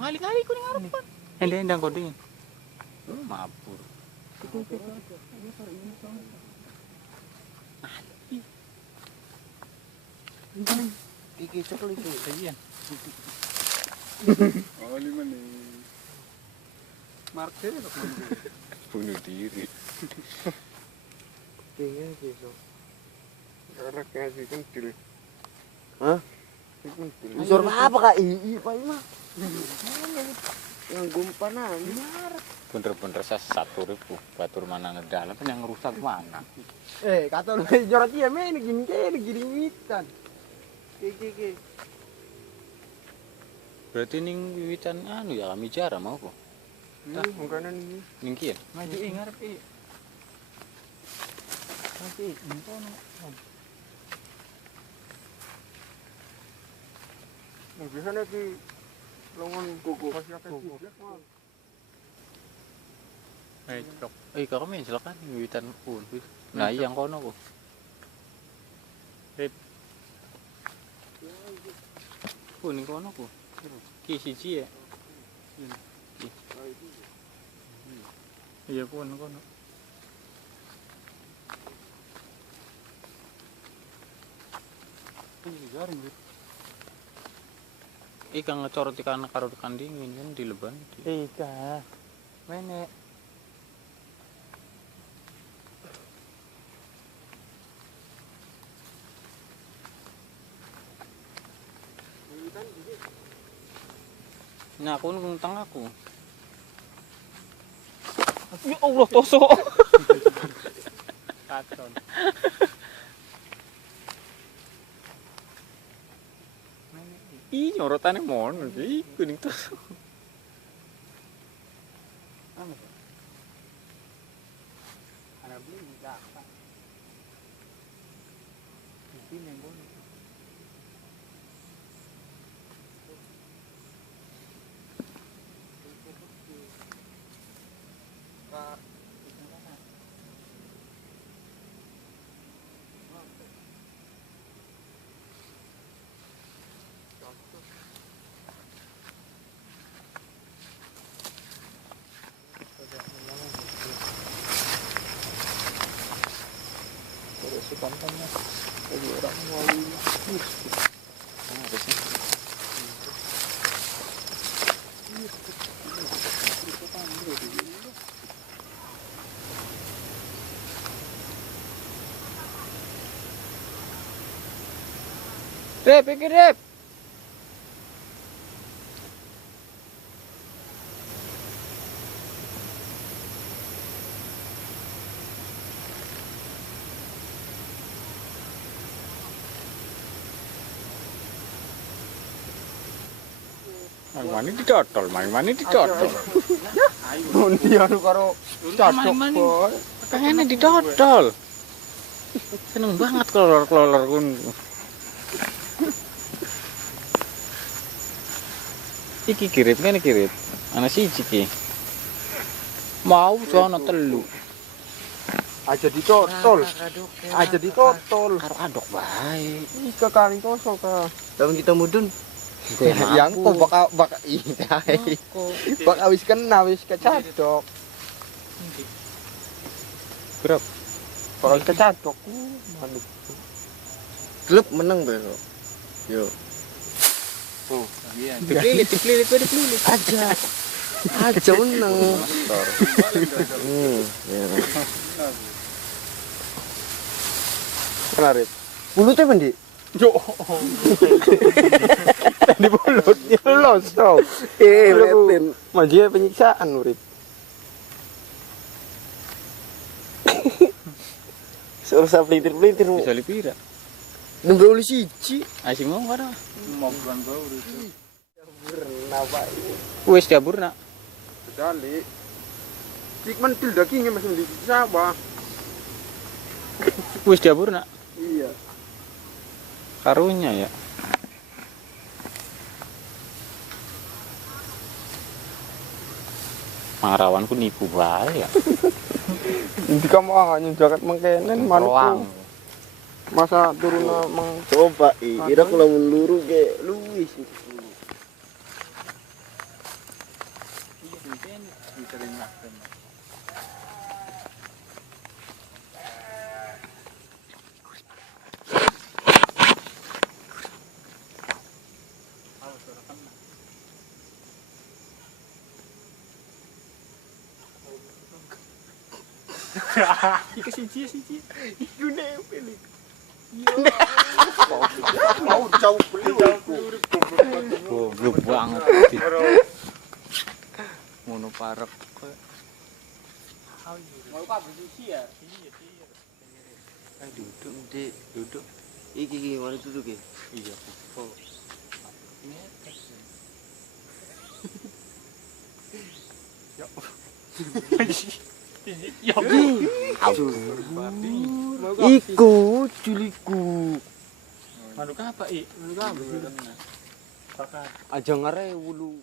Ngali-ngali ku ning ngarepan. Endang kok dingin. Mabur. Iki cekel iki. Iya. Oh, lima nih. Market bunuh diri. Tinggal gitu. Karena kasih kentil. Hah? Kentil. Usur apa kak? Pak Ima. Yang gumpanan. Bener-bener sesat uripu. Batur mana ngedalam yang ngerusak mana? Kata lu jorot iya men gini witan. Ki. Berarti ning wiwitan anu ya kami jarang mau kok. Makanan ini. Mungkin. Maju ngarep i. Nanti gimana? Nah, biasanya di longan kuku masih akan Cok. Kau main silakan wiwitan pun. Nah, yang kono kok. Ning kono kok. Ki siji ya. Iya kono. Ikan ngecorot ikan karo ikan dingin kan di leban. Ika. Menek. Nah, aku nguntang aku. Ya Allah, tosok. kacon. Ih, nyorotannya mono iki kuning tosok. Ana beli enggak. Ini yang boleh. Kontennya bagi orang mau Rep, pikir Rep. Mani didodol, mani didodol. Mundi anu karo cocok boy. Pengennya didodol. Seneng banget kelolor-kelolor kun. Iki kirip kan kirip. Ana siji ki. Mau sono telu. Aja ditotol. Aja ditotol. Karo adok bae. Ika kali kosong ka. Dalam kita mudun. Yang kok baka ini. Baka wis kena wis kecadok. Berapa? Kalau kecadok manuk. Klub menang besok. Yo. Tuh, iya. Dipelilit. Aja menang. Ya. Kenarit. Bulutnya mendi? Yo. Di bulut, los tau. Liatin. Maju penyiksaan urip. Seurus pelintir-pelintir. Bisa lipira. Nunggu uli siji. Asing mau kada. Mau bulan bau itu. Kenapa ini? Wis diaburna. Sekali. Cikman til dagingnya masih di Sawah. Wis diaburna. Iya. Karunya ya. Mangarawan ku nipu bae ya. Nanti kamu hanya jaket mengkenen Roang. Masa turun mang coba kira kalau menluru ke luwis. kena. Iki siji. Iku nempel iki. Mau jauh beli. Goblok banget. Ngono parek koyo. Mau kabeh suci ya? Iya. Ayo duduk, Dik. Duduk. Iki mana duduk iki? Iya. Oh. Ya. Iku culiku. Manuk apa, I? Manuk apa sih? Aja ngarewu lu.